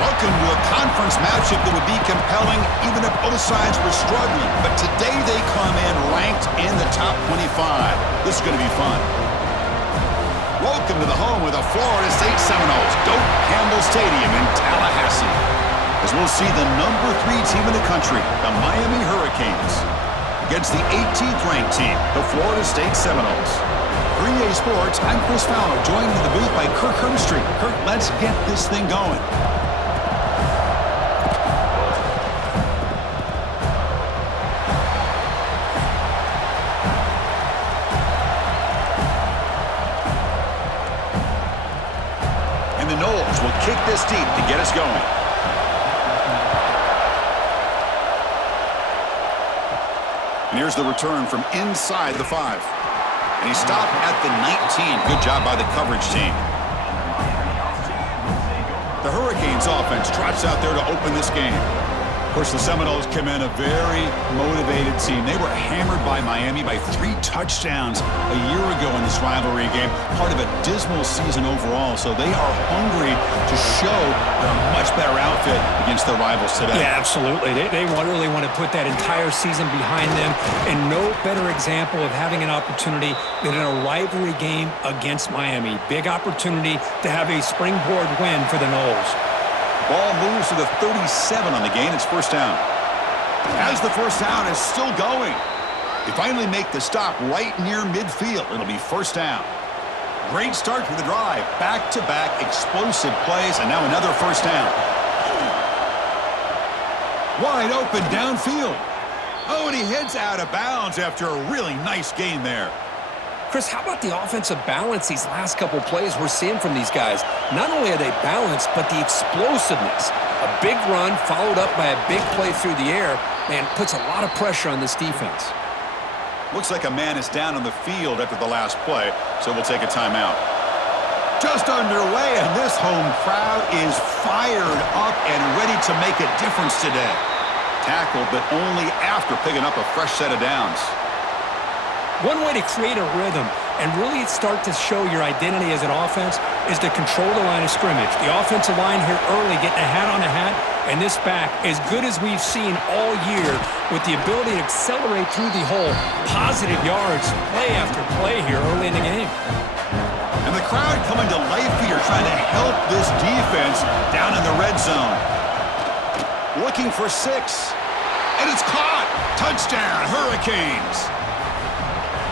Welcome to a conference matchup that would be compelling even if both sides were struggling. But today they come in ranked in the top 25. This is going to be fun. Welcome to the home of the Florida State Seminoles, Doak Campbell Stadium in Tallahassee. As we'll see the number 3 team in the country, the Miami Hurricanes, against the 18th ranked team, the Florida State Seminoles. 3A Sports, I'm Chris Fowler, joined in the booth by Kirk Herbstreit. Kirk, let's get this thing going. And the Noles will kick this deep to get us going. And here's the return from inside the 5. And he stopped at the 19. Good job by the coverage team. The Hurricanes offense trots out there to open this game. Of course, the Seminoles come in a very motivated team. They were hammered by Miami by 3 touchdowns a year ago in this rivalry game, part of a dismal season overall. So they are hungry to show they're a much better outfit against their rivals today. Yeah, absolutely. They really want to put that entire season behind them, and no better example of having an opportunity than in a rivalry game against Miami. Big opportunity to have a springboard win for the Noles. Ball moves to the 37 on the gain. It's first down. As the first down is still going, they finally make the stop right near midfield. It'll be first down. Great start to the drive. Back-to-back explosive plays, and now another first down. Wide open downfield. Oh, and he heads out of bounds after a really nice gain there. Chris, how about the offensive balance these last couple plays we're seeing from these guys? Not only are they balanced, but the explosiveness. A big run followed up by a big play through the air, man, puts a lot of pressure on this defense. Looks like a man is down on the field after the last play, so we'll take a timeout. Just underway, and this home crowd is fired up and ready to make a difference today. Tackled, but only after picking up a fresh set of downs. One way to create a rhythm and really start to show your identity as an offense is to control the line of scrimmage. The offensive line here early getting a hat on a hat, and this back, as good as we've seen all year, with the ability to accelerate through the hole. Positive yards, play after play here early in the game. And the crowd coming to life here, trying to help this defense down in the red zone. Looking for 6. And it's caught. Touchdown, Hurricanes.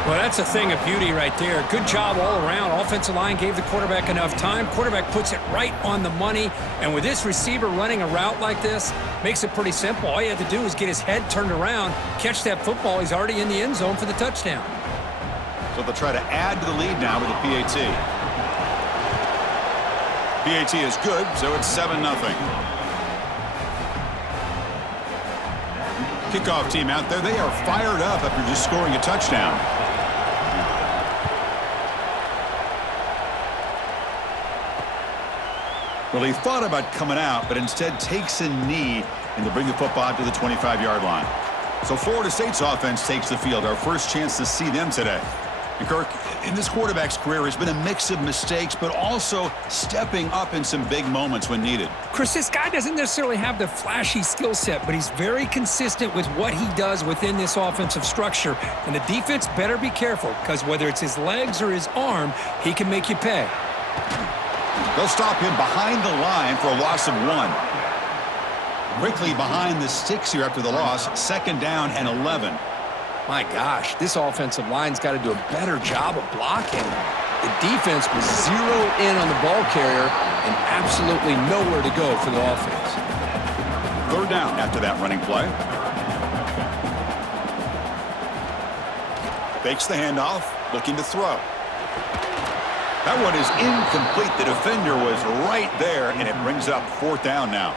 Well, that's a thing of beauty right there. Good job all around. Offensive line gave the quarterback enough time. Quarterback puts it right on the money. And with this receiver running a route like this, makes it pretty simple. All you have to do is get his head turned around, catch that football. He's already in the end zone for the touchdown. So they'll try to add to the lead now with the PAT. PAT is good, so it's 7-0. Kickoff team out there, they are fired up after just scoring a touchdown. Well, he thought about coming out, but instead takes a knee and to bring the football out to the 25-yard line. So Florida State's offense takes the field. Our first chance to see them today. And Kirk, in this quarterback's career, has been a mix of mistakes, but also stepping up in some big moments when needed. Chris, this guy doesn't necessarily have the flashy skill set, but he's very consistent with what he does within this offensive structure. And the defense better be careful, because whether it's his legs or his arm, he can make you pay. They'll stop him behind the line for a loss of 1. Quickly behind the sticks here after the loss. 2nd down and 11. My gosh, this offensive line's got to do a better job of blocking. The defense was zeroed in on the ball carrier and absolutely nowhere to go for the offense. 3rd down after that running play. Fakes the handoff, looking to throw. That one is incomplete. The defender was right there, and it brings up 4th down now.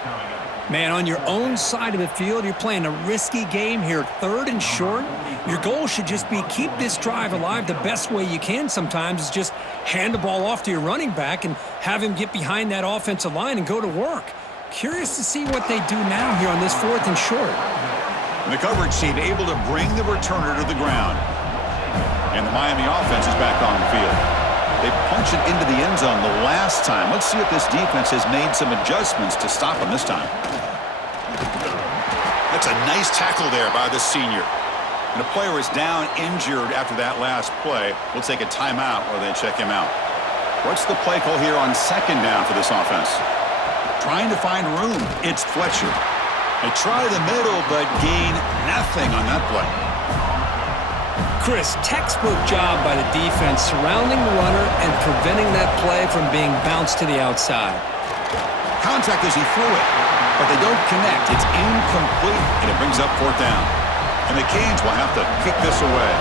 Man, on your own side of the field, you're playing a risky game here. 3rd and short. Your goal should just be keep this drive alive the best way you can sometimes is just hand the ball off to your running back and have him get behind that offensive line and go to work. Curious to see what they do now here on this 4th and short. And the coverage team able to bring the returner to the ground. And the Miami offense is back on the field. They punched it into the end zone the last time. Let's see if this defense has made some adjustments to stop them this time. That's a nice tackle there by the senior. And a player is down injured after that last play. We'll take a timeout or they check him out. What's the play call here on second down for this offense? Trying to find room. It's Fletcher. They try the middle, but gain nothing on that play. Chris, textbook job by the defense surrounding the runner and preventing that play from being bounced to the outside. Contact as he threw it, but they don't connect. It's incomplete, and it brings up fourth down. And the Canes will have to kick this away.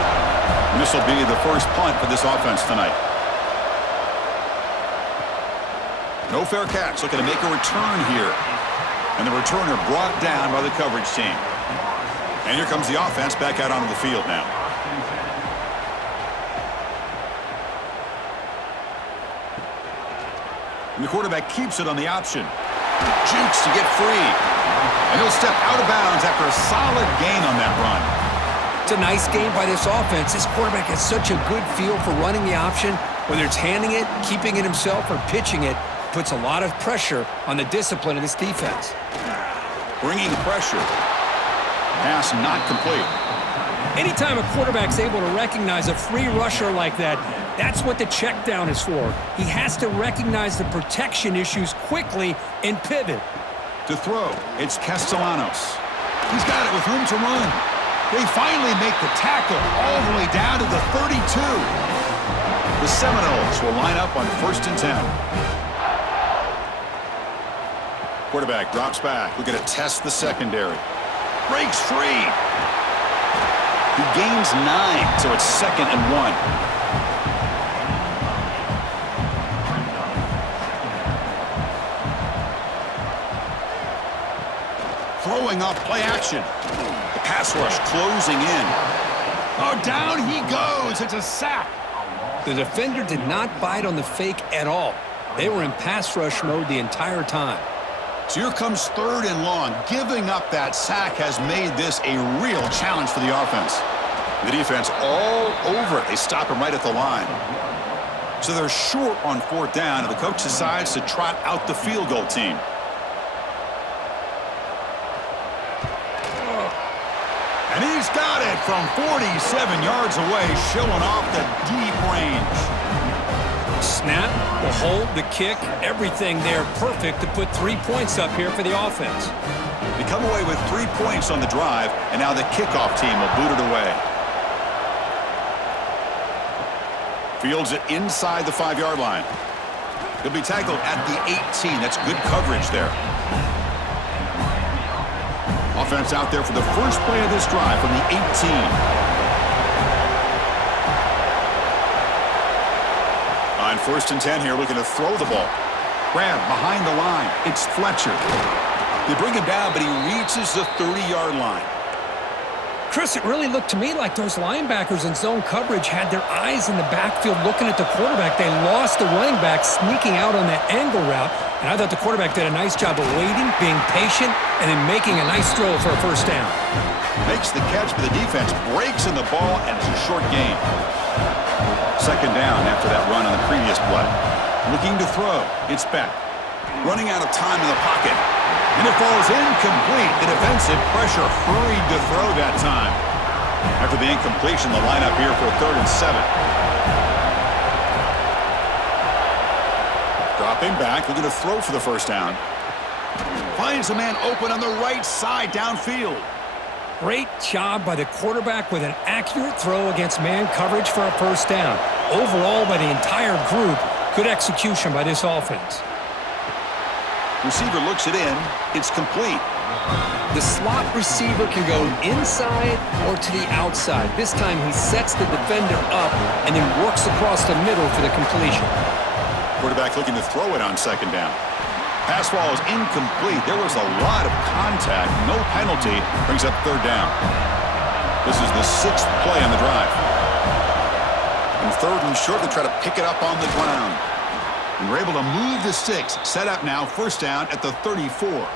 And this will be the first punt for this offense tonight. No fair catch, looking to make a return here. And the returner brought down by the coverage team. And here comes the offense back out onto the field now. And the quarterback keeps it on the option. Jukes to get free. And he'll step out of bounds after a solid gain on that run. It's a nice game by this offense. This quarterback has such a good feel for running the option. Whether it's handing it, keeping it himself, or pitching it, puts a lot of pressure on the discipline of this defense. Bringing pressure. Pass not complete. Anytime a quarterback's able to recognize a free rusher like that, that's what the check down is for. He has to recognize the protection issues quickly and pivot. To throw, it's Castellanos. He's got it with room to run. They finally make the tackle all the way down to the 32. The Seminoles will line up on 1st and 10. Quarterback drops back. We're going to test the secondary. Breaks free. He gains 9, so it's 2nd and 1. Throwing up play action. The pass rush closing in. Oh, down he goes. It's a sack. The defender did not bite on the fake at all. They were in pass rush mode the entire time. So here comes 3rd and long. Giving up that sack has made this a real challenge for the offense. The defense all over it. They stop him right at the line. So they're short on 4th down, and the coach decides to trot out the field goal team. And he's got it from 47 yards away, showing off the deep range. Snap, the hold, the kick, everything there perfect to put 3 points up here for the offense. They come away with 3 points on the drive, and now the kickoff team will boot it away. Fields it inside the 5-yard line. He'll be tackled at the 18. That's good coverage there. Offense out there for the first play of this drive from the 18. On 1st and 10 here, looking to throw the ball. Grab behind the line. It's Fletcher. They bring him down, but he reaches the 30-yard line. Chris, it really looked to me like those linebackers in zone coverage had their eyes in the backfield looking at the quarterback. They lost the running back sneaking out on that angle route, and I thought the quarterback did a nice job of waiting, being patient, and then making a nice throw for a 1st down. Makes the catch for the defense, breaks in the ball, and it's a short gain. 2nd down after that run on the previous play. Looking to throw. It's Beck. Running out of time in the pocket. And it falls incomplete. The defensive pressure hurried to throw that time. After the incompletion, the lineup here for a 3rd and 7. Dropping back, looking to throw for the 1st down. Finds a man open on the right side downfield. Great job by the quarterback with an accurate throw against man coverage for a 1st down. Overall, by the entire group, good execution by this offense. Receiver looks it in. It's complete. The slot receiver can go inside or to the outside. This time he sets the defender up and then works across the middle for the completion. Quarterback looking to throw it on 2nd down. Pass ball is incomplete. There was a lot of contact. No penalty. Brings up 3rd down. This is the 6th play on the drive. And 3rd and short, they try to pick it up on the ground. And we're able to move the sticks. Set up now, 1st down at the 34.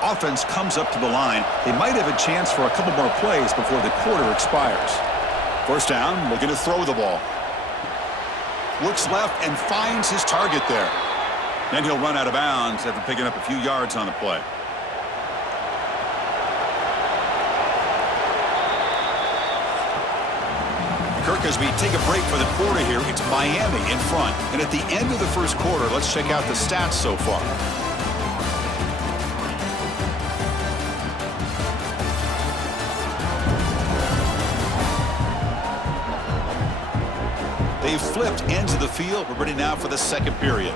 Offense comes up to the line. They might have a chance for a couple more plays before the quarter expires. 1st down, looking to throw the ball. Looks left and finds his target there. Then he'll run out of bounds after picking up a few yards on the play. Kirk, as we take a break for the quarter here, it's Miami in front. And at the end of the first quarter, let's check out the stats so far. They've flipped ends of the field. We're ready now for the second period.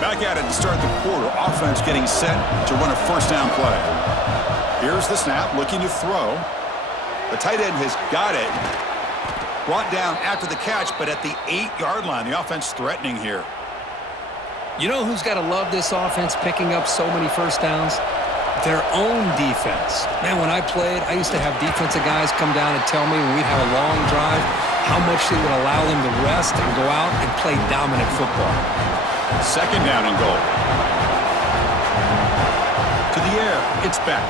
Back at it to start the quarter. Offense getting set to run a first down play. Here's the snap, looking to throw. The tight end has got it. Brought down after the catch, but at the 8-yard line. The offense threatening here. You know who's got to love this offense picking up so many first downs? Their own defense. Man, when I played, I used to have defensive guys come down and tell me when we'd have a long drive how much they would allow them to rest and go out and play dominant football. Second down and goal. To the air. It's back.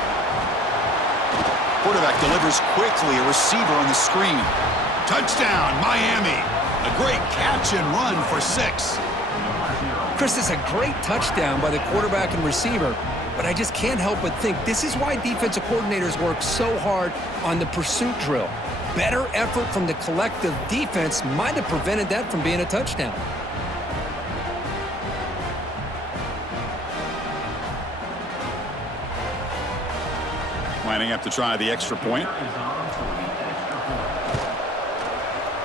Quarterback delivers quickly. A receiver on the screen. Touchdown, Miami. A great catch and run for 6. Chris, it's a great touchdown by the quarterback and receiver, but I just can't help but think this is why defensive coordinators work so hard on the pursuit drill. Better effort from the collective defense might have prevented that from being a touchdown. Lining up to try the extra point.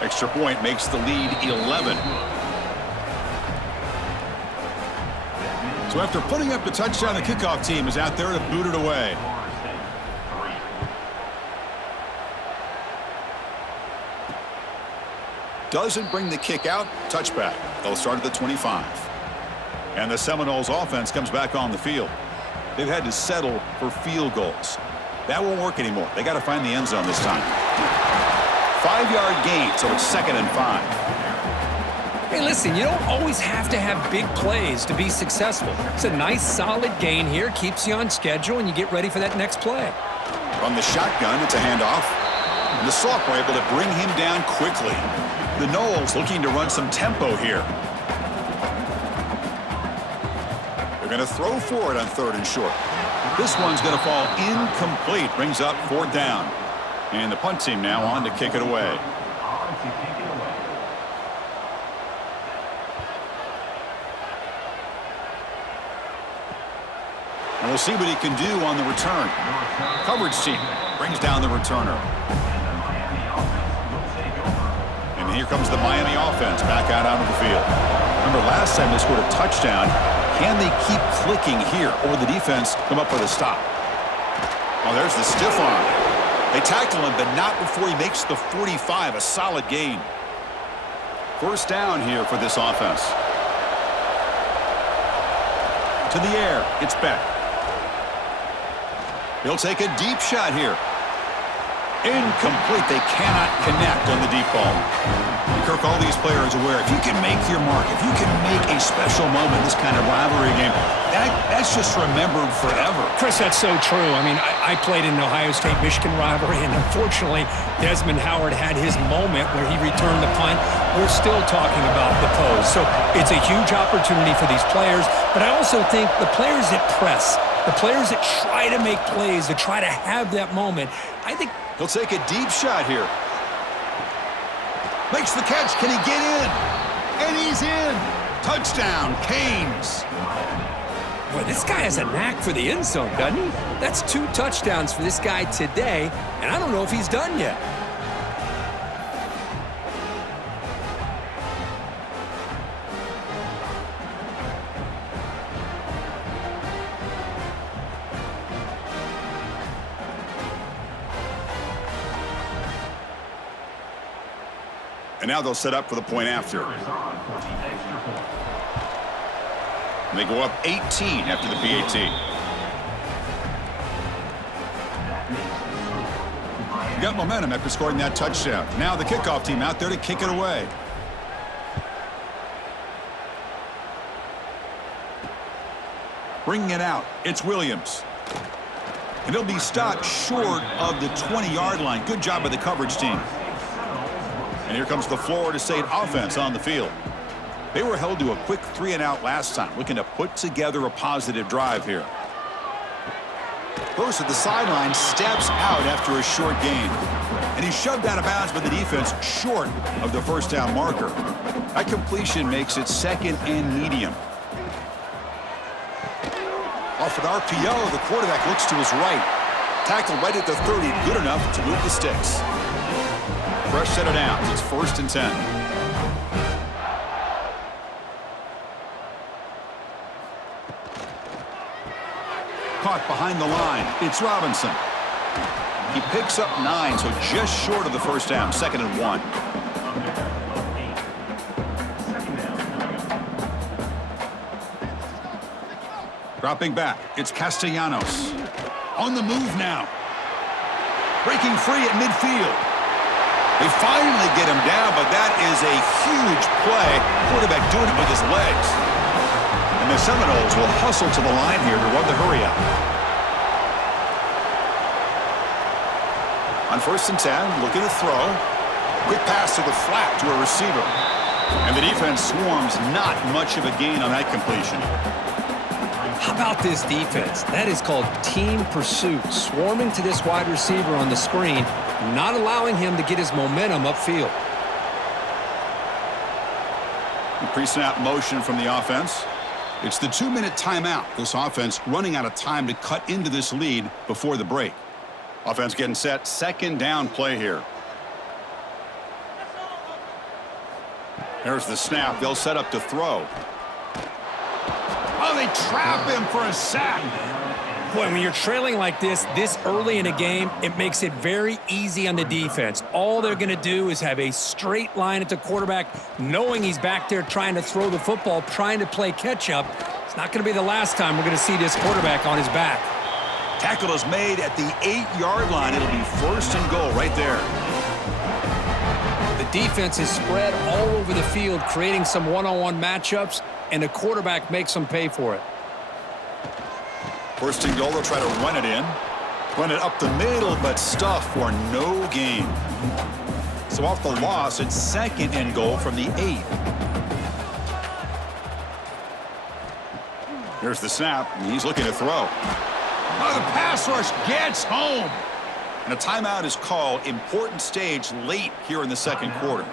Extra point makes the lead 11. So after putting up the touchdown, the kickoff team is out there to boot it away. Doesn't bring the kick out. Touchback. They'll start at the 25. And the Seminoles offense comes back on the field. They've had to settle for field goals. That won't work anymore. They got to find the end zone this time. 5-yard gain, so it's 2nd and 5. Hey, listen, you don't always have to have big plays to be successful. It's a nice, solid gain here. Keeps you on schedule, and you get ready for that next play. From the shotgun, it's a handoff. And the Soft were able to bring him down quickly. The Noles looking to run some tempo here. They're going to throw for it on 3rd and short. This one's going to fall incomplete. Brings up 4th down. And the punt team now on to kick it away. And we'll see what he can do on the return. Coverage team brings down the returner. And here comes the Miami offense back out onto the field. Remember last time they scored a touchdown. Can they keep clicking here, or will the defense come up with a stop? Oh, there's the stiff arm. They tackle him, but not before he makes the 45, a solid gain. First down here for this offense. To the air, it's Beck. He'll take a deep shot here. Incomplete. They cannot connect on the deep ball. And Kirk, all these players are aware, if you can make your mark, if you can make a special moment, this kind of rivalry game, that's just remembered forever. Chris, that's so true. I mean, I played in the Ohio State-Michigan rivalry, and unfortunately, Desmond Howard had his moment where he returned the punt. We're still talking about the pose. So it's a huge opportunity for these players, but I also think the players that press, the players that try to make plays, that try to have that moment, I think he'll take a deep shot here. Makes the catch. Can he get in? And he's in. Touchdown, Canes. Boy, this guy has a knack for the end zone, doesn't he? That's 2 touchdowns for this guy today, and I don't know if he's done yet. And now they'll set up for the point after. And they go up 18 after the PAT. Got momentum after scoring that touchdown. Now the kickoff team out there to kick it away. Bringing it out, it's Williams. And he'll be stopped short of the 20-yard line. Good job by the coverage team. And here comes the Florida State offense on the field. They were held to a quick 3-and-out last time, looking to put together a positive drive here. Goes to the sideline, steps out after a short gain. And he's shoved out of bounds by the defense short of the first down marker. That completion makes it 2nd and medium. Off an RPO, the quarterback looks to his right. Tackle right at the 30, good enough to move the sticks. Fresh set of downs, it's 1st and 10. Caught behind the line, it's Robinson. He picks up 9, so just short of the first down, 2nd and 1. Dropping back, it's Castellanos. On the move now. Breaking free at midfield. They finally get him down, but that is a huge play. Quarterback doing it with his legs. And the Seminoles will hustle to the line here to run the hurry out. On 1st and 10, looking to throw. Quick pass to the flat to a receiver. And the defense swarms, not much of a gain on that completion. How about this defense? That is called team pursuit. Swarming to this wide receiver on the screen, not allowing him to get his momentum upfield. Pre-snap motion from the offense. It's the 2-minute timeout. This offense running out of time to cut into this lead before the break. Offense getting set. 2nd down play here. There's the snap. They'll set up to throw. Oh, they trap him for a sack. Boy, when you're trailing like this early in a game, it makes it very easy on the defense. All they're going to do is have a straight line at the quarterback, knowing he's back there trying to throw the football, trying to play catch-up. It's not going to be the last time we're going to see this quarterback on his back. Tackle is made at the 8-yard line. It'll be 1st and goal right there. The defense is spread all over the field, creating some one-on-one matchups, and the quarterback makes them pay for it. 1st and goal, they'll try to run it in. Run it up the middle, but stuff for no gain. So off the loss, it's 2nd and goal from the 8. Here's the snap, and he's looking to throw. Oh, the pass rush gets home. And a timeout is called. Important stage late here in the 2nd quarter.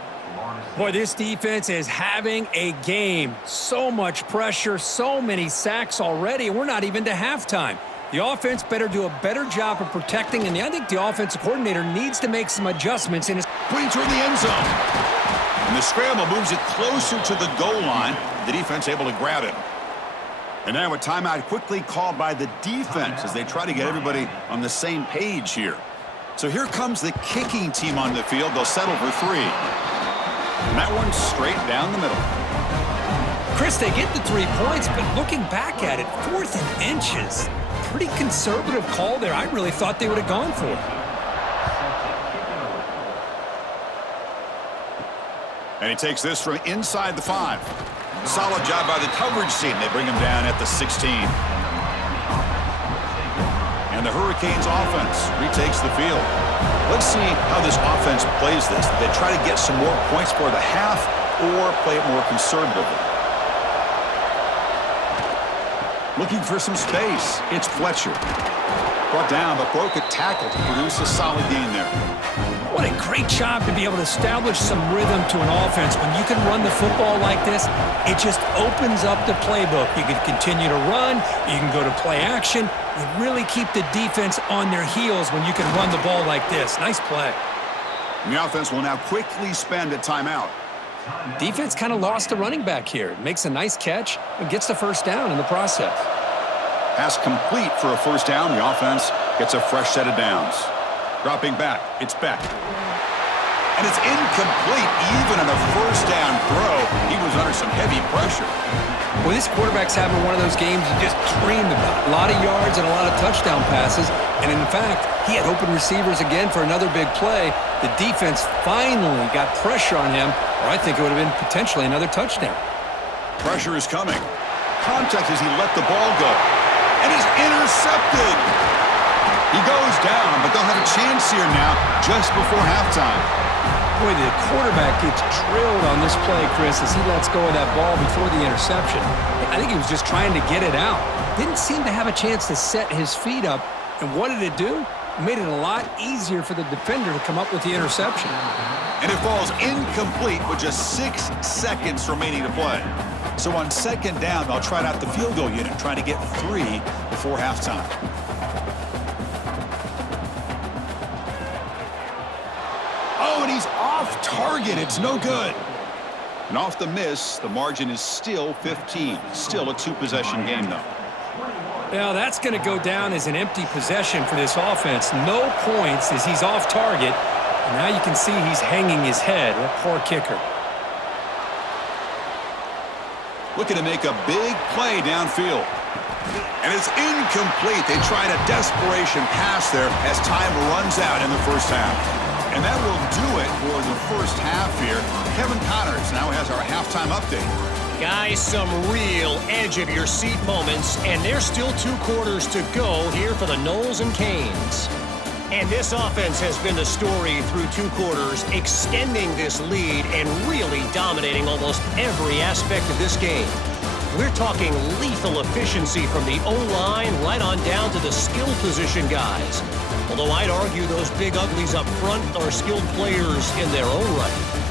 Boy, this defense is having a game. So much pressure, so many sacks already, and we're not even to halftime. The offense better do a better job of protecting, and I think the offensive coordinator needs to make some adjustments in his... Putting toward the end zone. And the scramble moves it closer to the goal line. The defense able to grab it. And now a timeout quickly called by the defense as they try to get everybody on the same page here. So here comes the kicking team on the field. They'll settle for 3. And that one's straight down the middle. Chris, they get the 3 points, but looking back at it, 4th and inches. Pretty conservative call there. I really thought they would have gone for it. And he takes this from inside the 5. Solid job by the coverage team. They bring him down at the 16. And the Hurricanes offense retakes the field. Let's see how this offense plays this. They try to get some more points for the half or play it more conservatively. Looking for some space. It's Fletcher. Brought down, but broke a tackle to produce a solid gain there. What a great job to be able to establish some rhythm to an offense. When you can run the football like this, it just opens up the playbook. You can continue to run. You can go to play action. You really keep the defense on their heels when you can run the ball like this. Nice play. And the offense will now quickly spend a timeout. Defense kind of lost the running back here. Makes a nice catch and gets the first down in the process. Pass complete for a first down. The offense gets a fresh set of downs. Dropping back, it's Beck. And it's incomplete even on a first down throw. He was under some heavy pressure. Well, this quarterback's having one of those games you just dreamed about. A lot of yards and a lot of touchdown passes. And in fact, he had open receivers again for another big play. The defense finally got pressure on him, or I think it would have been potentially another touchdown. Pressure is coming. Contact as he let the ball go. And is intercepted. He goes down, but they'll have a chance here now just before halftime. Boy, the quarterback gets drilled on this play, Chris, as he lets go of that ball before the interception. I think he was just trying to get it out. Didn't seem to have a chance to set his feet up. And what did it do? It made it a lot easier for the defender to come up with the interception. And it falls incomplete with just 6 seconds remaining to play. So on second down, they'll try out the field goal unit, trying to get 3 before halftime. Oh, and he's off target. It's no good. And off the miss, the margin is still 15. Still a 2-possession game, though. Now, that's going to go down as an empty possession for this offense. No points as he's off target. And now you can see he's hanging his head. A poor kicker. Looking to make a big play downfield. And it's incomplete. They tried a desperation pass there as time runs out in the first half. And that will do it for the first half here. Kevin Connors now has our halftime update. Guys, some real edge-of-your-seat moments, and there's still 2 quarters to go here for the Noles and Canes. And this offense has been the story through 2 quarters, extending this lead and really dominating almost every aspect of this game. We're talking lethal efficiency from the O-line right on down to the skill position guys. Although I'd argue those big uglies up front are skilled players in their own right.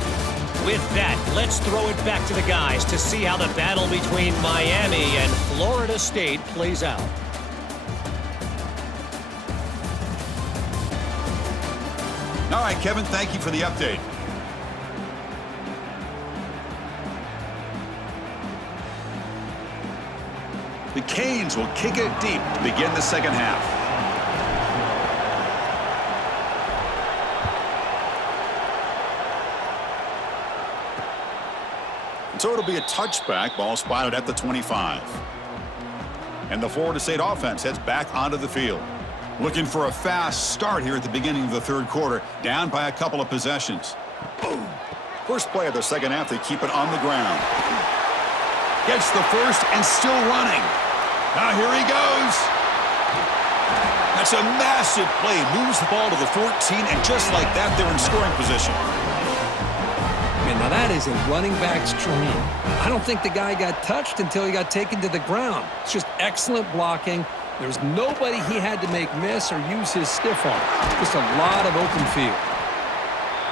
With that, let's throw it back to the guys to see how the battle between Miami and Florida State plays out. All right, Kevin, thank you for the update. The Canes will kick it deep to begin the second half. So it'll be a touchback, ball spotted at the 25. And the Florida State offense heads back onto the field. Looking for a fast start here at the beginning of the third quarter, down by a couple of possessions. Boom. First play of the second half, they keep it on the ground. Gets the first and still running. Now here he goes. That's a massive play. Moves the ball to the 14, and just like that, they're in scoring position. Man, now that is a running back's dream. I don't think the guy got touched until he got taken to the ground. It's just excellent blocking. There's nobody he had to make miss or use his stiff arm. Just a lot of open field.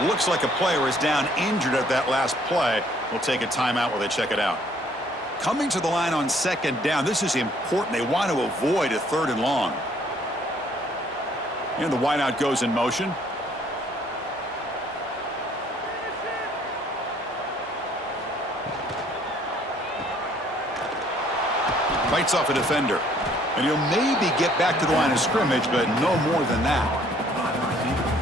Looks like a player is down injured at that last play. We'll take a timeout while they check it out. Coming to the line on second down, this is important. They want to avoid a 3rd and long. And the wideout goes in motion. Fights off a defender. And he'll maybe get back to the line of scrimmage, but no more than that.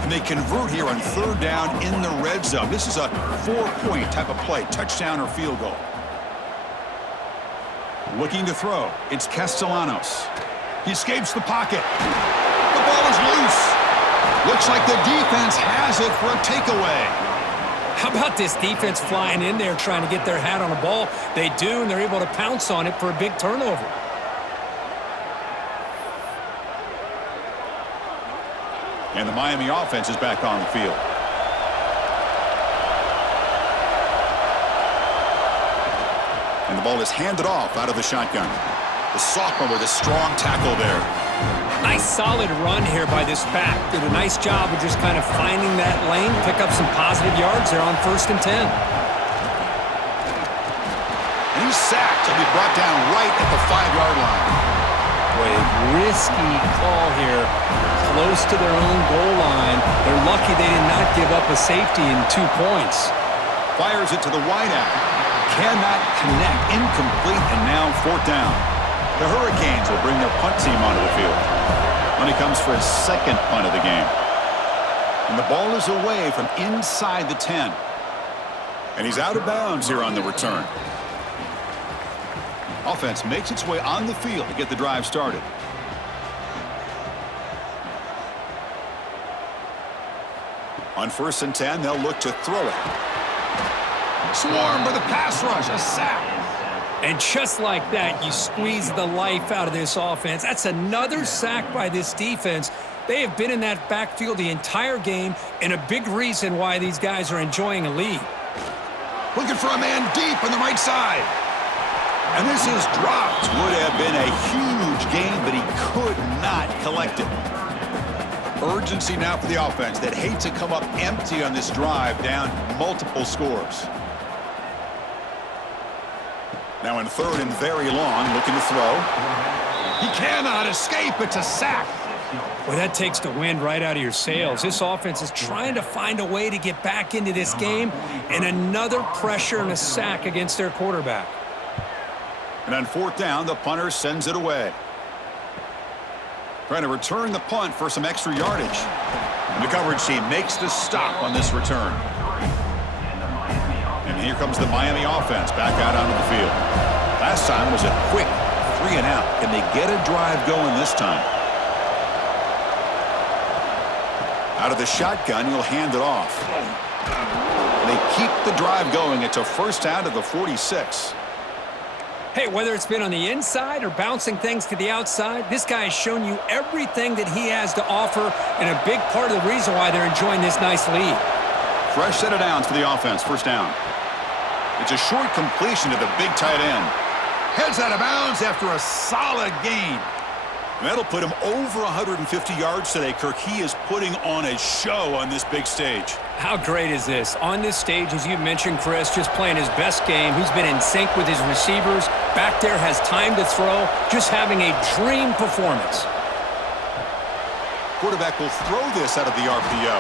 And they convert here on 3rd down in the red zone. This is a 4-point type of play, touchdown or field goal. Looking to throw. It's Castellanos. He escapes the pocket. The ball is loose. Looks like the defense has it for a takeaway. How about this defense flying in there trying to get their hat on the ball? They do, and they're able to pounce on it for a big turnover. And the Miami offense is back on the field. And the ball is handed off out of the shotgun. The sophomore with a strong tackle there. Nice solid run here by this back. Did a nice job of just kind of finding that lane, pick up some positive yards there on 1st and 10. And he's sacked. He'll be brought down right at the 5-yard line. Boy, a risky call here. Close to their own goal line. They're lucky they did not give up a safety in 2 points. Fires it to the wideout. Cannot connect. Incomplete, and now 4th down. The Hurricanes will bring their punt team onto the field. When he comes for his 2nd punt of the game. And the ball is away from inside the 10. And he's out of bounds here on the return. Offense makes its way on the field to get the drive started. On 1st and 10, they'll look to throw it. Swarmed by the pass rush, a sack. And just like that, you squeeze the life out of this offense. That's another sack by this defense. They have been in that backfield the entire game, and a big reason why these guys are enjoying a lead. Looking for a man deep on the right side. And this is dropped. Would have been a huge gain, but he could not collect it. Urgency now for the offense that hate to come up empty on this drive, down multiple scores. Now in third and very long, looking to throw. He cannot escape. It's a sack. Well, that takes the wind right out of your sails. This offense is trying to find a way to get back into this game, and another pressure and a sack against their quarterback. And on fourth down, the punter sends it away. Trying to return the punt for some extra yardage. And the coverage team makes the stop on this return. And here comes the Miami offense back out onto the field. Last time was a quick 3 and out. Can they get a drive going this time? Out of the shotgun, he'll hand it off. They keep the drive going. It's a first down to the 46. Hey, whether it's been on the inside or bouncing things to the outside, this guy has shown you everything that he has to offer, and a big part of the reason why they're enjoying this nice lead. Fresh set of downs for the offense. First down. It's a short completion to the big tight end. Heads out of bounds after a solid gain. And that'll put him over 150 yards today, Kirk. He is putting on a show on this big stage. How great is this? On this stage, as you mentioned, Chris, just playing his best game. He's been in sync with his receivers. Back there, has time to throw. Just having a dream performance. Quarterback will throw this out of the RPO.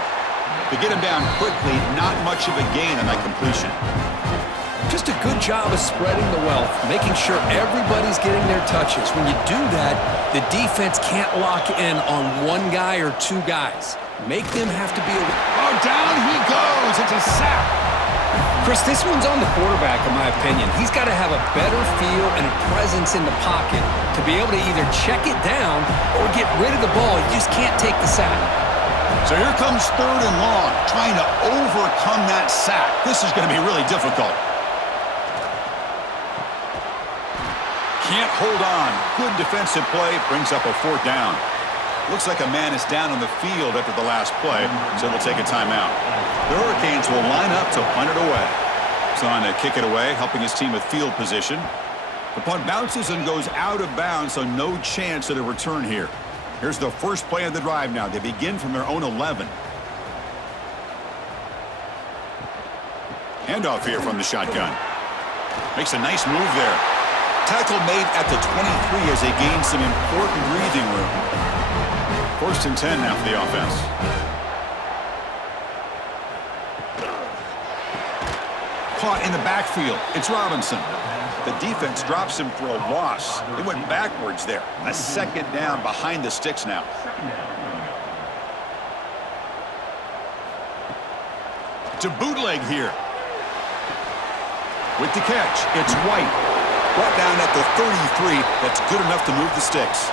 To get him down quickly, not much of a gain on that completion. Just a good job of spreading the wealth, making sure everybody's getting their touches. When you do that, the defense can't lock in on one guy or two guys. Make them have to be a... Oh, down he goes. It's a sack. Chris, this one's on the quarterback, in my opinion. He's got to have a better feel and a presence in the pocket to be able to either check it down or get rid of the ball. You just can't take the sack. So here comes third and long, trying to overcome that sack. This is going to be really difficult. Can't hold on. Good defensive play. Brings up a fourth down. Looks like a man is down on the field after the last play, so they'll take a timeout. The Hurricanes will line up to punt it away. It's on to kick it away, helping his team with field position. The punt bounces and goes out of bounds, so no chance at a return here. Here's the first play of the drive now. They begin from their own 11. Handoff here from the shotgun. Makes a nice move there. Tackle made at the 23 as they gain some important breathing room. First and 10 now for the offense. Caught in the backfield. It's Robinson. The defense drops him for a loss. They went backwards there. A second down behind the sticks now. To bootleg here. With the catch, it's White. Brought down at the 33. That's good enough to move the sticks.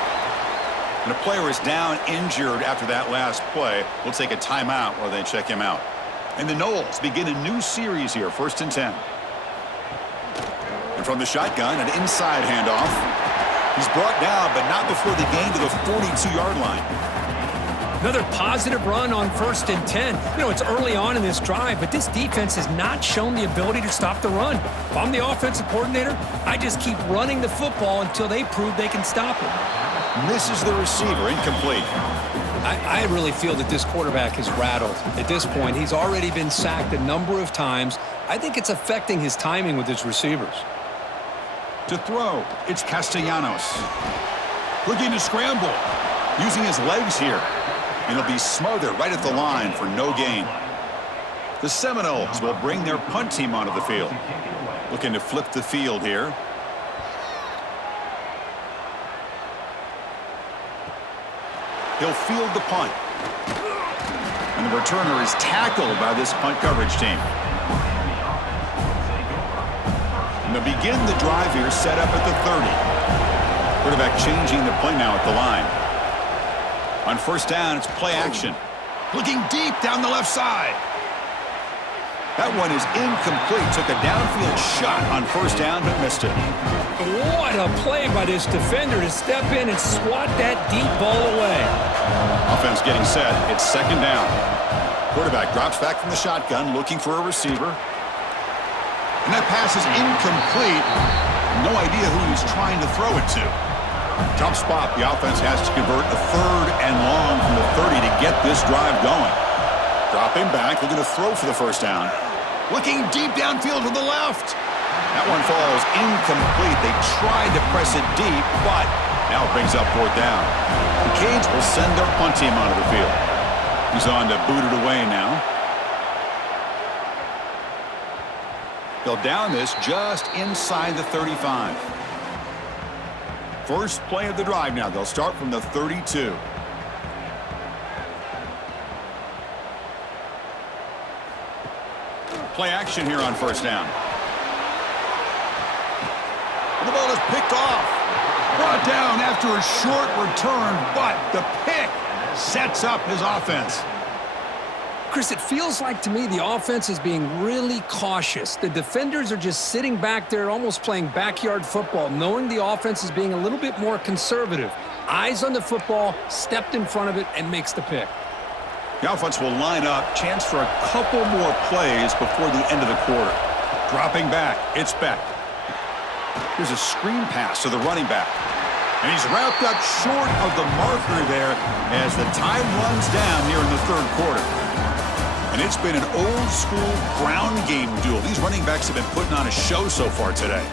And a player is down injured after that last play. We'll take a timeout while they check him out. And the Noles begin a new series here, first and 10. And from the shotgun, an inside handoff. He's brought down, but not before the gain to the 42-yard line. Another positive run on first and 10. You know, it's early on in this drive, but this defense has not shown the ability to stop the run. If I'm the offensive coordinator, I just keep running the football until they prove they can stop it. Misses the receiver, incomplete. I really feel that this quarterback is rattled. At this point, he's already been sacked a number of times. I think it's affecting his timing with his receivers. To throw, it's Castellanos. Looking to scramble, using his legs here. And he'll be smothered right at the line for no gain. The Seminoles will bring their punt team onto the field. Looking to flip the field here. He'll field the punt. And the returner is tackled by this punt coverage team. And they'll begin the drive here, set up at the 30. Quarterback changing the play now at the line. On first down, it's play action. Looking deep down the left side. That one is incomplete. Took a downfield shot on first down, but missed it. What a play by this defender to step in and swat that deep ball away. Offense getting set. It's second down. Quarterback drops back from the shotgun, looking for a receiver. And that pass is incomplete. No idea who he's trying to throw it to. Tough spot. The offense has to convert a third and long from the 30 to get this drive going. Dropping back, looking to throw for the first down. Looking deep downfield to the left. That one falls incomplete. They tried to press it deep, but now it brings up fourth down. The Canes will send their punt team onto the field. He's on to boot it away now. They'll down this just inside the 35. First play of the drive now. They'll start from the 32. Play action here on first down. The ball is picked off. Brought down after a short return, but the pick sets up his offense. Chris, it feels like to me the offense is being really cautious. The defenders are just sitting back there almost playing backyard football, knowing the offense is being a little bit more conservative. Eyes on the football, stepped in front of it, and makes the pick. The offense will line up, chance for a couple more plays before the end of the quarter. Dropping back, it's Beck. Here's a screen pass to the running back. And he's wrapped up short of the marker there as the time runs down here in the third quarter. And it's been an old-school ground game duel. These running backs have been putting on a show so far today.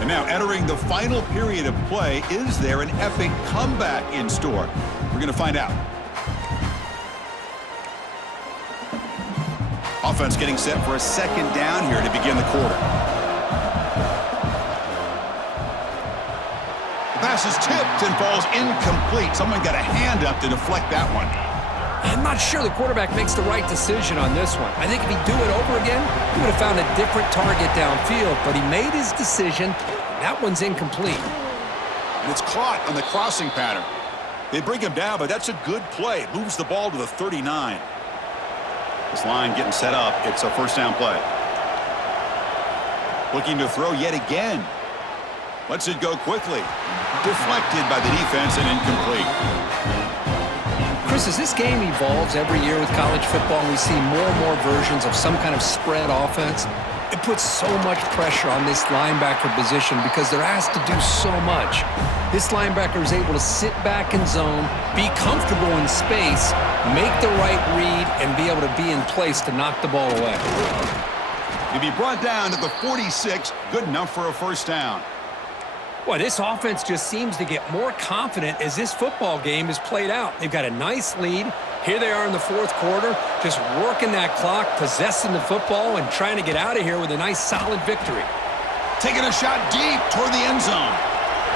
And now entering the final period of play, is there an epic comeback in store? We're going to find out. Offense getting set for a second down here to begin the quarter. The pass is tipped and falls incomplete. Someone got a hand up to deflect that one. I'm not sure the quarterback makes the right decision on this one. I think if he'd do it over again, he would have found a different target downfield, but he made his decision. That one's incomplete. And it's caught on the crossing pattern. They bring him down, but that's a good play. It moves the ball to the 39. This line getting set up. It's a first down play. Looking to throw yet again. Lets it go quickly. Deflected by the defense and incomplete. Chris, as this game evolves every year with college football and we see more and more versions of some kind of spread offense, it puts so much pressure on this linebacker position because they're asked to do so much. This linebacker is able to sit back in zone, be comfortable in space, make the right read, and be able to be in place to knock the ball away. He'll be brought down to the 46, good enough for a first down. Well, this offense just seems to get more confident as this football game is played out. They've got a nice lead. Here they are in the fourth quarter, just working that clock, possessing the football, and trying to get out of here with a nice, solid victory. Taking a shot deep toward the end zone.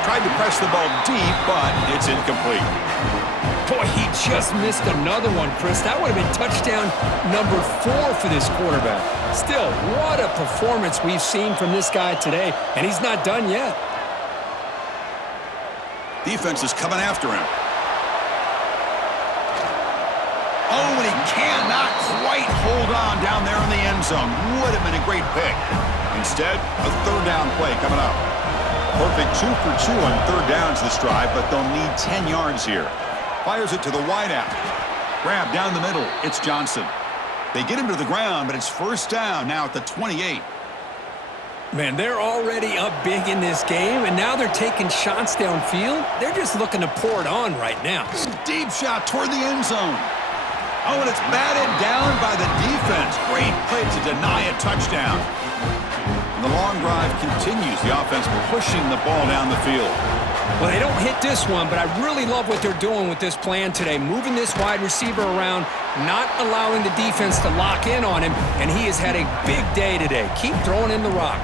Tried to press the ball deep, but it's incomplete. Boy, he just missed another one, Chris. That would have been touchdown number 4 for this quarterback. Still, what a performance we've seen from this guy today, and he's not done yet. Defense is coming after him. Oh, and he cannot quite hold on down there in the end zone. Would have been a great pick. Instead, a third down play coming up. Perfect 2 for 2 on third downs this drive, but they'll need 10 yards here. Fires it to the wideout. Grab down the middle. It's Johnson. They get him to the ground, but it's first down now at the 28. Man, they're already up big in this game, and now they're taking shots downfield. They're just looking to pour it on right now. Deep shot toward the end zone. Oh, and it's batted down by the defense. Great play to deny a touchdown. And the long drive continues. The offense pushing the ball down the field. Well, they don't hit this one, but I really love what they're doing with this plan today. Moving this wide receiver around, not allowing the defense to lock in on him, and he has had a big day today. Keep throwing in the rock.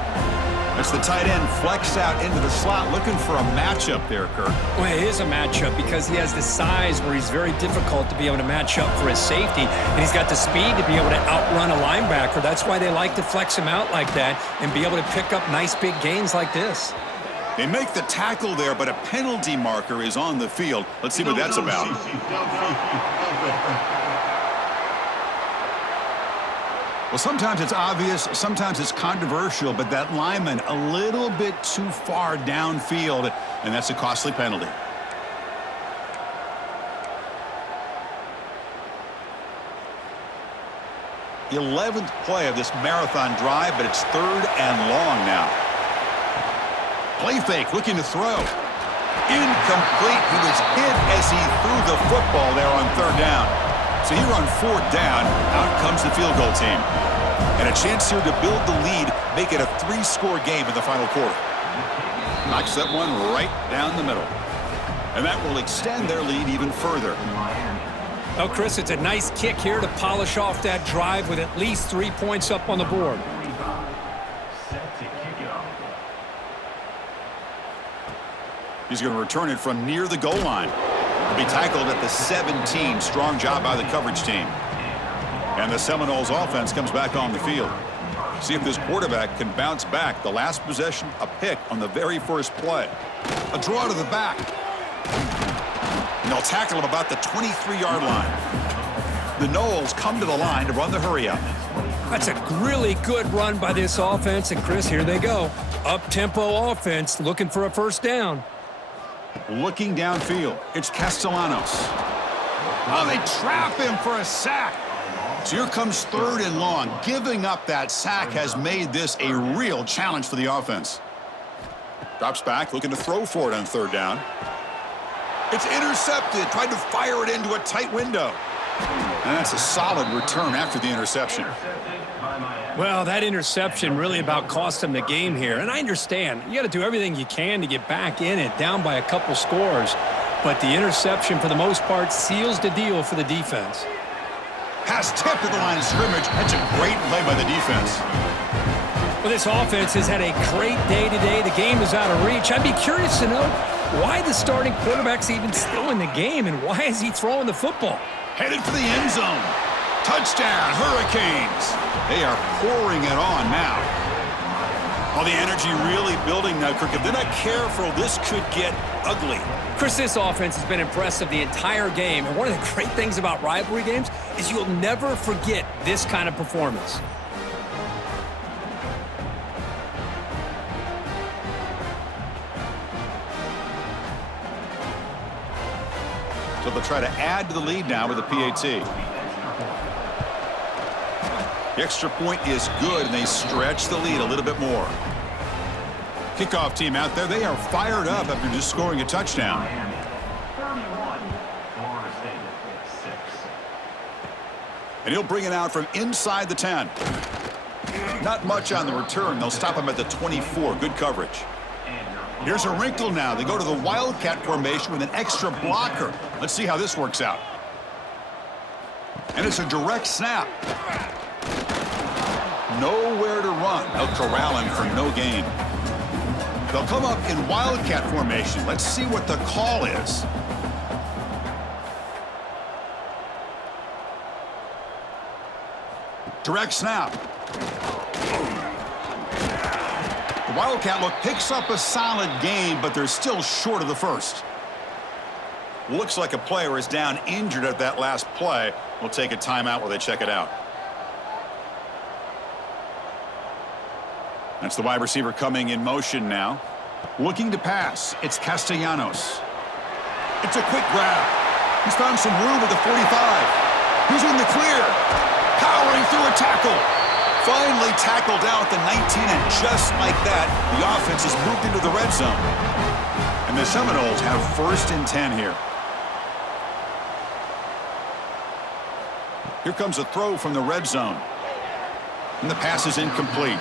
That's the tight end flexed out into the slot, looking for a matchup there, Kirk. Well, it is a matchup because he has the size where he's very difficult to be able to match up for his safety, and he's got the speed to be able to outrun a linebacker. That's why they like to flex him out like that and be able to pick up nice big gains like this. They make the tackle there, but a penalty marker is on the field. Let's see what that's about. Well, sometimes it's obvious, sometimes it's controversial, but that lineman a little bit too far downfield, and that's a costly penalty. The 11th play of this marathon drive, but it's 3rd and long now. Play fake, looking to throw. Incomplete. He was hit as he threw the football there on 3rd down. So here on 4th down, out comes the field goal team. And a chance here to build the lead, make it a 3-score game in the final quarter. Knocks that one right down the middle. And that will extend their lead even further. Well, Chris, it's a nice kick here to polish off that drive with at least 3 points up on the board. He's going to return it from near the goal line. He'll be tackled at the 17. Strong job by the coverage team. And the Seminoles offense comes back on the field. See if this quarterback can bounce back. The last possession, a pick on the very first play. A draw to the back. And they'll tackle him about the 23-yard line. The Noles come to the line to run the hurry-up. That's a really good run by this offense. And, Chris, here they go. Up-tempo offense looking for a first down. Looking downfield, it's Castellanos. Oh, they trap him for a sack. So here comes 3rd and long. Giving up that sack has made this a real challenge for the offense. Drops back, looking to throw for it on 3rd down. It's intercepted, tried to fire it into a tight window. And that's a solid return after the interception. Well, that interception really about cost them the game here. And I understand, you got to do everything you can to get back in it, down by a couple scores. But the interception, for the most part, seals the deal for the defense. Pass tipped at the line of scrimmage. That's a great play by the defense. Well, this offense has had a great day today. The game is out of reach. I'd be curious to know why the starting quarterback's even still in the game and why is he throwing the football? Headed for the end zone. Touchdown, Hurricanes. They are pouring it on now. Well, the energy really building now, Kirk. If they're not careful, this could get ugly. Chris, this offense has been impressive the entire game. And one of the great things about rivalry games is you'll never forget this kind of performance. So they'll try to add to the lead now with a PAT. The extra point is good, and they stretch the lead a little bit more. Kickoff team out there, they are fired up after just scoring a touchdown. And he'll bring it out from inside the 10. Not much on the return. They'll stop him at the 24. Good coverage. Here's a wrinkle now. They go to the Wildcat formation with an extra blocker. Let's see how this works out. And it's a direct snap. Nowhere to run. They'll corral him for no gain. They'll come up in Wildcat formation. Let's see what the call is. Direct snap. The Wildcat look picks up a solid gain, but they're still short of the first. Looks like a player is down injured at that last play. We'll take a timeout while they check it out. That's the wide receiver coming in motion now. Looking to pass. It's Castellanos. It's a quick grab. He's found some room at the 45. He's in the clear. Powering through a tackle. Finally tackled down at the 19, and just like that, the offense has moved into the red zone. And the Seminoles have 1st and 10 here. Here comes a throw from the red zone. And the pass is incomplete.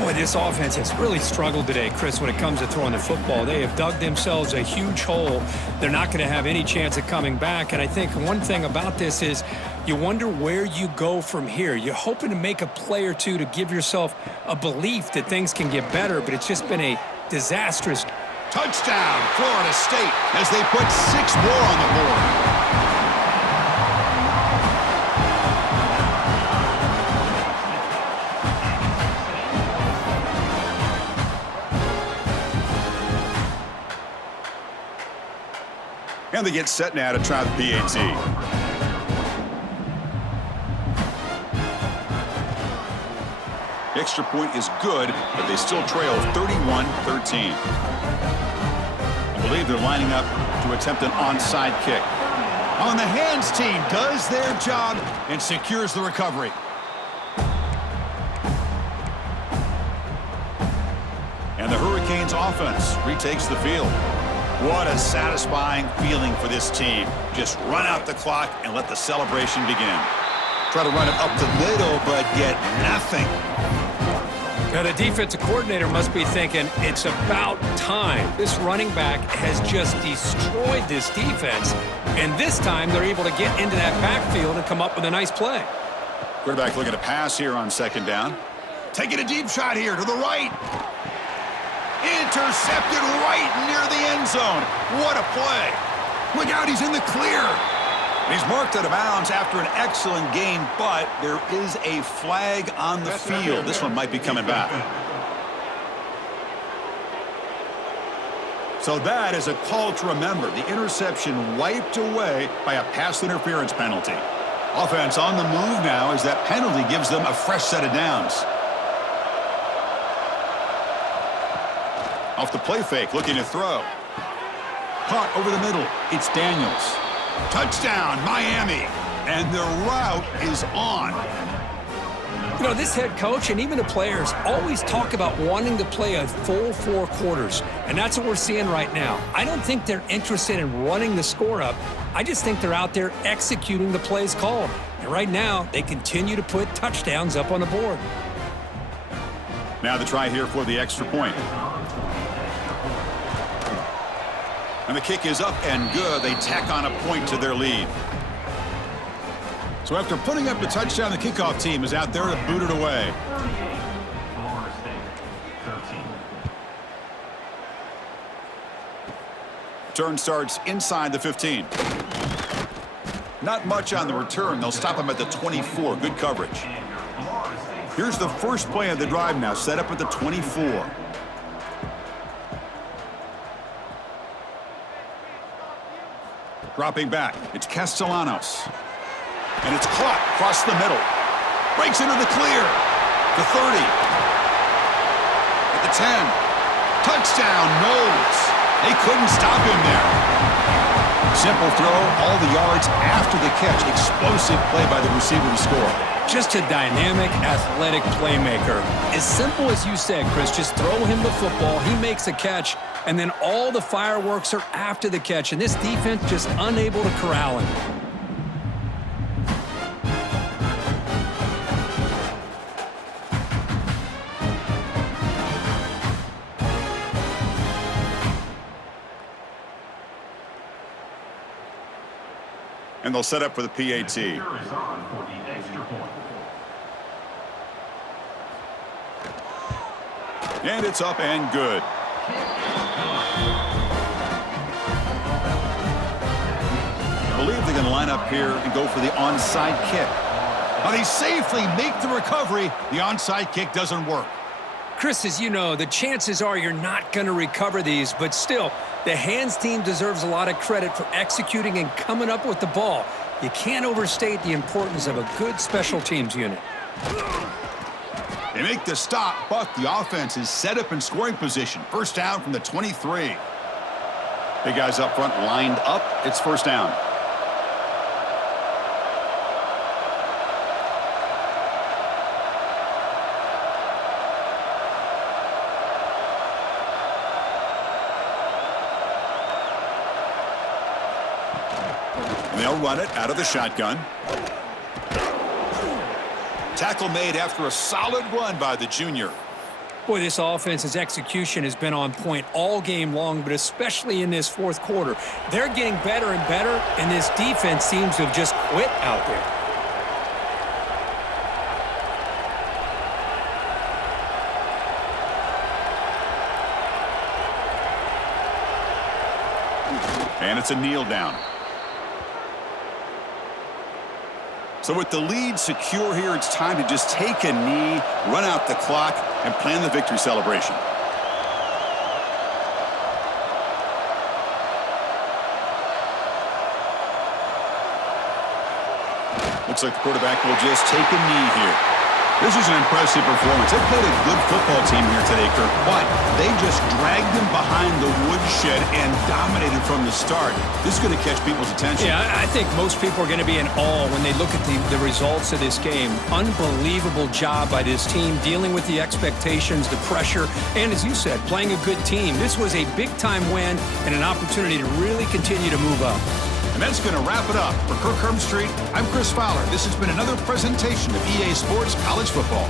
Boy, this offense has really struggled today, Chris, when it comes to throwing the football. They have dug themselves a huge hole. They're not going to have any chance of coming back. And I think one thing about this is you wonder where you go from here. You're hoping to make a play or two to give yourself a belief that things can get better, but it's just been a disastrous. Touchdown, Florida State, as they put 6 more on the board. And they get set now to try the PAT. Extra point is good, but they still trail 31-13. I believe they're lining up to attempt an onside kick. On the hands team does their job and secures the recovery. And the Hurricanes offense retakes the field. What a satisfying feeling for this team. Just run out the clock and let the celebration begin. Try to run it up the middle, but get nothing. Now, the defensive coordinator must be thinking, it's about time. This running back has just destroyed this defense, and this time they're able to get into that backfield and come up with a nice play. Quarterback looking to pass here on second down. Taking a deep shot here to the right. Intercepted right near the end zone. What a play. Look out, he's in the clear. He's marked out of bounds after an excellent game, but there is a flag on the field. This one might be coming back. So that is a call to remember. The interception wiped away by a pass interference penalty. Offense on the move now as that penalty gives them a fresh set of downs. Off the play fake, looking to throw. Caught over the middle. It's Daniels. Touchdown, Miami. And the route is on. You know, this head coach and even the players always talk about wanting to play a full 4 quarters, and that's what we're seeing right now. I don't think they're interested in running the score up. I just think they're out there executing the plays called. And right now, they continue to put touchdowns up on the board. Now the try here for the extra point. And the kick is up and good. They tack on a point to their lead. So after putting up the touchdown, the kickoff team is out there to boot it away. Turn starts inside the 15. Not much on the return. They'll stop him at the 24. Good coverage. Here's the first play of the drive now, set up at the 24. Dropping back, it's Castellanos. And it's caught across the middle. Breaks into the clear. The 30. At the 10. Touchdown, Knowles. They couldn't stop him there. Simple throw, all the yards after the catch. Explosive play by the receiver to score. Just a dynamic, athletic playmaker. As simple as you said, Chris, just throw him the football, he makes a catch, and then all the fireworks are after the catch, and this defense just unable to corral him. And they'll set up for the PAT. And it's up and good. I believe they're going to line up here and go for the onside kick. Now they safely make the recovery. The onside kick doesn't work. Chris, as you know, the chances are you're not going to recover these, but still, the hands team deserves a lot of credit for executing and coming up with the ball. You can't overstate the importance of a good special teams unit. They make the stop, but the offense is set up in scoring position. First down from the 23. Big guys up front lined up. It's first down. And they'll run it out of the shotgun. Tackle made after a solid run by the junior. Boy, this offense's execution has been on point all game long, but especially in this fourth quarter. They're getting better and better, and this defense seems to have just quit out there. And it's a kneel down. So with the lead secure here, it's time to just take a knee, run out the clock, and plan the victory celebration. Looks like the quarterback will just take a knee here. This is an impressive performance. They played a good football team here today, Kirk, but they just dragged them behind the woodshed and dominated from the start. This is going to catch people's attention. Yeah, I think most people are going to be in awe when they look at the results of this game. Unbelievable job by this team dealing with the expectations, the pressure, and as you said, playing a good team. This was a big-time win and an opportunity to really continue to move up. And that's going to wrap it up. For Kirk Herbstreit, I'm Chris Fowler. This has been another presentation of EA Sports College Football.